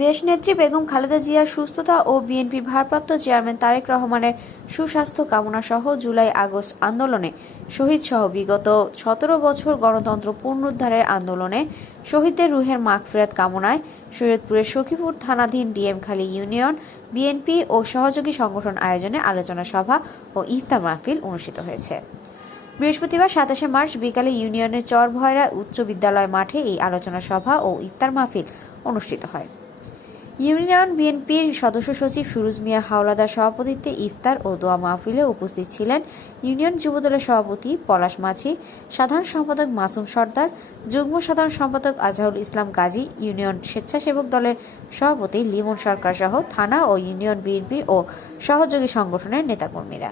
দেশনেত্রী বেগম খালেদা জিয়ার সুস্থতা ও বিএনপির ভারপ্রাপ্ত চেয়ারম্যান তারেক রহমানের সুস্বাস্থ্য কামনা সহ জুলাই আগস্ট আন্দোলনে শহীদ সহ বিগত সতেরো বছর গণতন্ত্র পুনরুদ্ধারের আন্দোলনে শহীদদের রুহের মাগফিরাত কামনায় শরীয়তপুরের সখীপুর থানাধীন ডিএমখালী ইউনিয়ন, বিএনপি ও সহযোগী সংগঠন আয়োজনে আলোচনা সভা ও ইফতার মাহফিল অনুষ্ঠিত হয়েছে। বৃহস্পতিবার সাতাশে মার্চ বিকালে ইউনিয়নের চরভয়রা উচ্চ বিদ্যালয় মাঠে এই আলোচনা সভা ও ইফতার মাহফিল অনুষ্ঠিত হয়। ইউনিয়ন বিএনপির সদস্য সচিব সুরুজ মিয়া হাওলাদার সভাপতিত্বে ইফতার ও দোয়া মাহফিলে উপস্থিত ছিলেন ইউনিয়ন যুবদলের সভাপতি পলাশ মাঝি, সাধারণ সম্পাদক মাসুম সর্দার, যুগ্ম সাধারণ সম্পাদক আজহারুল ইসলাম গাজী, ইউনিয়ন স্বেচ্ছাসেবক দলের সভাপতি লিমন সরকার সহ থানা ও ইউনিয়ন বিএনপি ও সহযোগী সংগঠনের নেতাকর্মীরা।